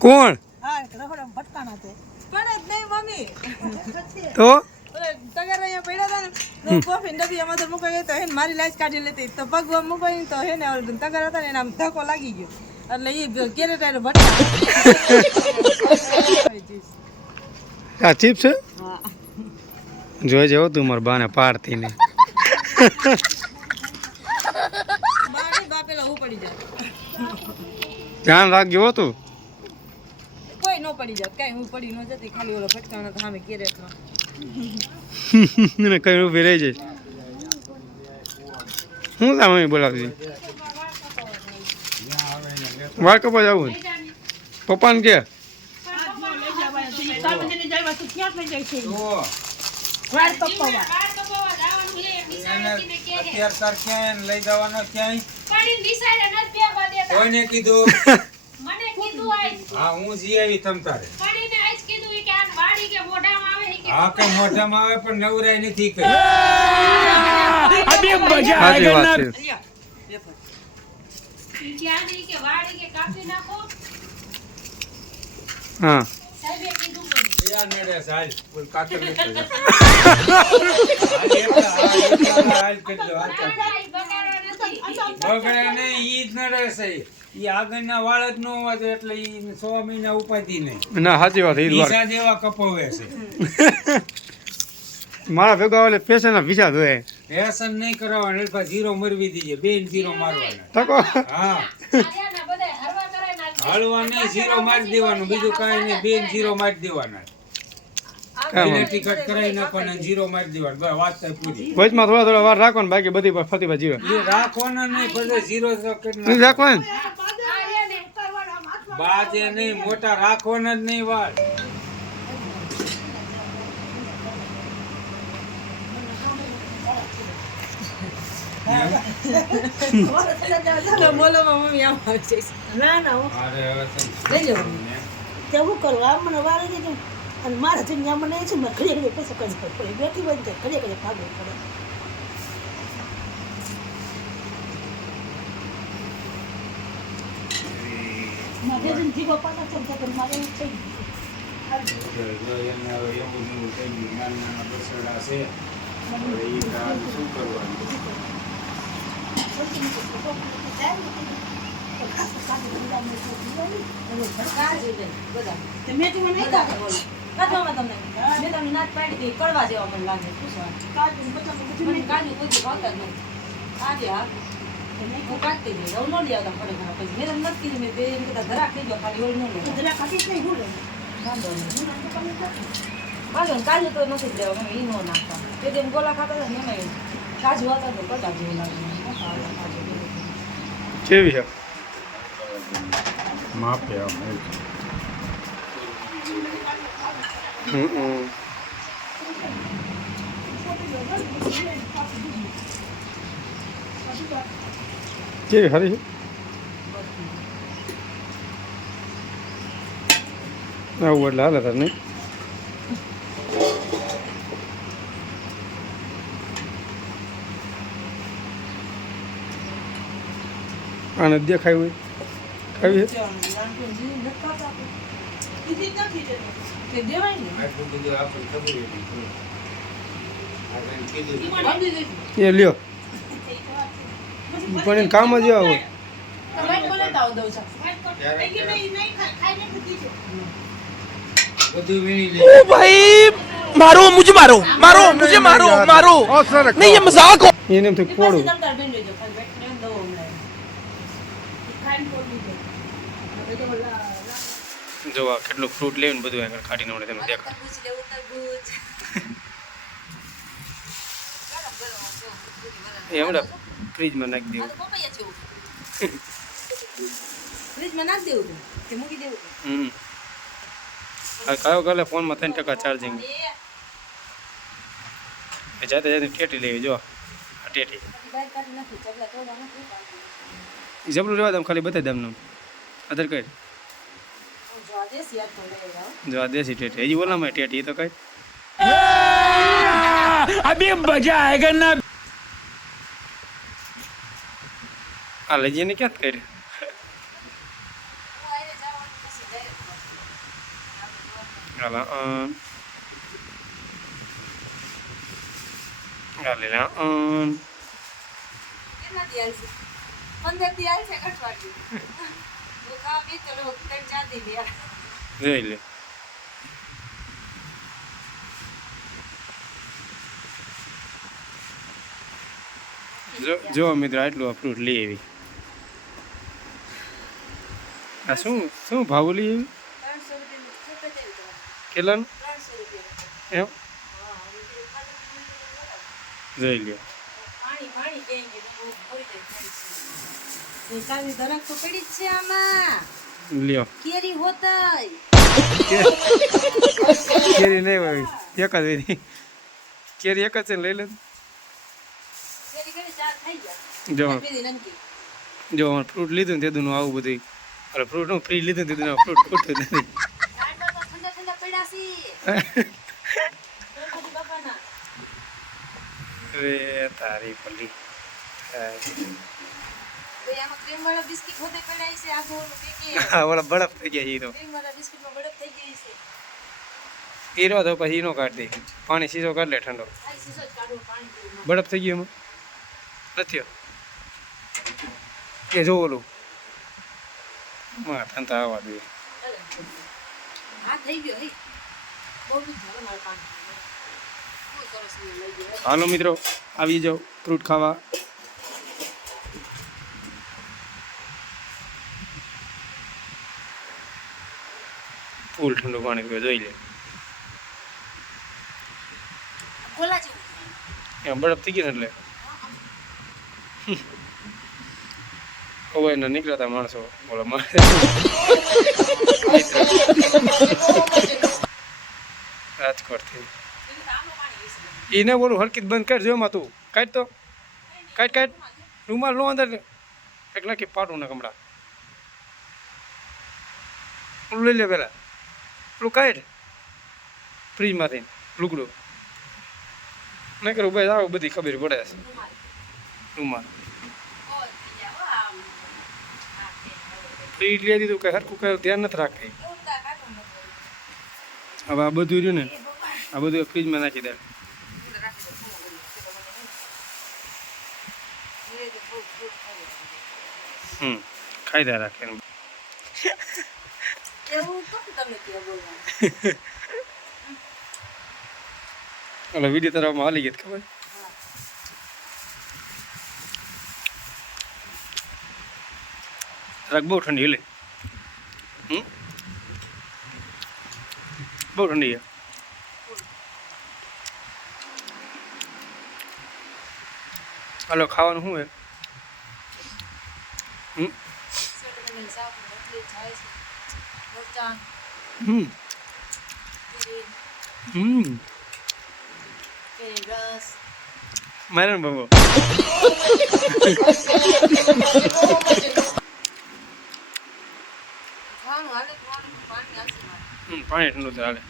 કોણ તે પણ જ નહીં મમ્મી. તો? ઓલે તગારા અહીંયા પડ્યા હતા ને કોફી ને ડબ્બી એમાં તો મુકાઈ ગઈ તો હેને મારી લાશ કાઢી લેતી. તો પગવા મુકાઈ તો હેને હતા ને એને આમ ધક્કો લાગી ગયો. એટલે એ કેરે ટાયરે ભટકા આ ચીપ છે હા જોઈ જવો તું મારા બાને પાડતી ને બારે બાપેલા હું પડી જાય ધ્યાન રાખજો હો તું. કોઈ ન પડી જાત કઈ હું પડી ન જતી ખાલી ઓલો ભટકાણો તો સામે કેરેટમાં ને કઈ ઊભી રહી જાય. હું તા મમ્મી બોલાવતી? વાળ કપા જવું પપ્પાને કે? તો વાળ કપાવા અત્યાર તાર ક્યાંય લઈ જવાનો ક્યાંય. પડીને નિશાળે નથી બેહવા દેતા. કોઈને કીધું? મને કીધું હા હું જી આવી તમ તારે. પડીને આજ કીધું ઈ કે આ વાડી કે મોઢામાં આવે ઈ કે હા કઈ મોઢામાં આવે પણ નવરાય નથી કઈ. કે વાડી કે કાપી નાખો. હા. આગળના વાળ જ ન હોવા એટલે સો મહિના ઉપાધિ નહીં ના સાચી વાત ઈસા જેવા કપાવે છે મારા ભેગા એટલે ના વિસા ધોય પેશન નહીં કરવાનું એટલે જીરો મરવી દીજે બેન જીરો મારવાના તકો હા. હળવા નહીં જીરો મારી દેવાનું બીજું કાંઈ નહીં બેન જીરો મારી દેવાના. કામ એને ટિકટ કરાવી નાખવાના અને જીરો મારી દેવાનું. બસ વાત થાય પૂરી. વચમાં થોડા થોડા વાર રાખો બાકી બધી પર ફતી પર જીવે. એ નહીં ભલે જીરો નહીં નાખો. રાખો ને? આર્યાને બાજે નહીં મોટા રાખવાના જ નહીં વાત બોલો મમ્મી આમ ના ના અરે હવે કરું? મને વારે દીધું. અને મારા ત્યાં મને છે ને ઘડીએ ઘડીએ પૈસા કરી પડે. બેઠી હોય ને તો ઘડીએ ઘડીએ ભાગવું પડે. મારે જીવો પાછા છે મારે એવું થઈ ગયું. કાજુ બધા તે મેં નહીં કાઢવામાં તમને મેં તમને નાચ પાડી હતી કડવા જેવા મને લાગે મને કાજુ કોઈ ભાવતા જ નથી આજે હા હું કાઢતી જઈશ હવે ન લઈ આવતા પડે ઘણા પછી મેં તમને નથી મેં બે એમ કીધા ધરાક થઈ ગયો ખાલી ઓલી ન તો લેવા જરા ખાતી જ નહીં ભૂલે. વાંધો નહીં. વાંધો કાજુ તો નથી જ લેવા મને નો ન નાખવા. તે જેમ ગોલા ખાતા હતા ને એમાં કાજુ હતા તો કદાચ જેવું લાગે. કેવી છે? માપે આમ. કેવી ખરી છે? આવું એટલે હાલે તાર નહીં. આને દેખાય હોય? પણ કામ જ આવો મારો મુજે મારો મારો મુજે મારો મારો. નહીં મજાક એને તો ખોડું જો આ કેટલું ફ્રૂટ લેવીને બધું આગળ કાઢીને મળે તમે તરબૂચ એ હમણાં ફ્રીજમાં નાખી દેવું. જેવું. ફ્રીજમાં નાખી દેવું કે મૂકી દેવું હમ. કયો કાલે ફોનમાં ત્રણ ટકા ચાર્જિંગ જાતે જાતે ટેટી લેવી જો. ટેટી. લેવા જબરું રહેવા દમ ખાલી બતાવી દમ અધર કઈ द्वादश ठेठ ये बोला मैं ठेठ ये तो कहीं अभी मजा आएगा ना આલેજી ને ક્યાં કર્યું Gala, um. Galera, um. Quem não adianta? Quando adianta, é que eu લે. જોઈ લે જો મિત્રો, આટલું ફ્રૂટ લઈ આવી આ શું શું ભાવ લઈ આવી? કેટલાનું. એમ. જોઈ લ્યો પાણી પાણી તો બહુ ભરી જાય ખાઈ છે. એ કાલી દરખ તો પડી જ છે આમાં. લ્યો. કેરી હોતય. કેરી નહીં હોય એક જ હોય. કેરી એક જ છે લઈ લે જો. જો ફ્રૂટ લીધું ને તેદુનું આવું બધું અરે ફ્રૂટનું ફ્રી લીધું તેદું ફ્રૂટ ખોટું નથી. અરે તારી પલ્લી ઓલા બરફ થઈ ગયા હીરો. હીરો તો પછી હીરો કાઢ દે. પાણી સીધો કાઢ લે ઠંડો. બરફ થઈ ગયો એમાં. નથી એ જો ઓલું. માથા તો આવવા દે. હાલો મિત્રો આવી જાઓ ફ્રૂટ ખાવા. ફૂલ ઠંડુ પાણી પીવા જોઈ લે. એમ બરફ થઈ ગયો એટલે? હવે એના નીકળ્યા માણસો બોલો મારે. રાજકોટથી એને બોલું હરકીત બંધ કર જો માં તું. કાઢ તો. કાઢ કાઢ. રૂમાલ નો અંદર એક નાખી પાડું ને કમડા ઓલું લઈ લે પેલા. પેલું કાઢ ફ્રીજમાંથી લુગડું નહીં કર્યું ભાઈ આવું બધી ખબર પડે છે રૂમાલ કે ફ્રી લઈ દીધું કઈ સરખું કઈ ધ્યાન નથી રાખતી હવે આ બધું રહ્યું ને આ બધું ફ્રીજમાં નાખી દે ફૂલ ખાઈ દે રાખે. એવું તો તમે ક્યાં બોલવાનું ઓલો વીડિયો તરફમાં હાલી ગઈ ખબર રાખ બહુ ઠંડી હેલે હમ બહુ ઠંડી છે હાલો ખાવાનું શું હે હમ સેટમેન્ટ સાફ રોટલી થાય છે મરચાં હમ હમ રસ મારે ને બાબો ખાવાનું હાલે ખાવાનું પાણી ઠંડુ હાલે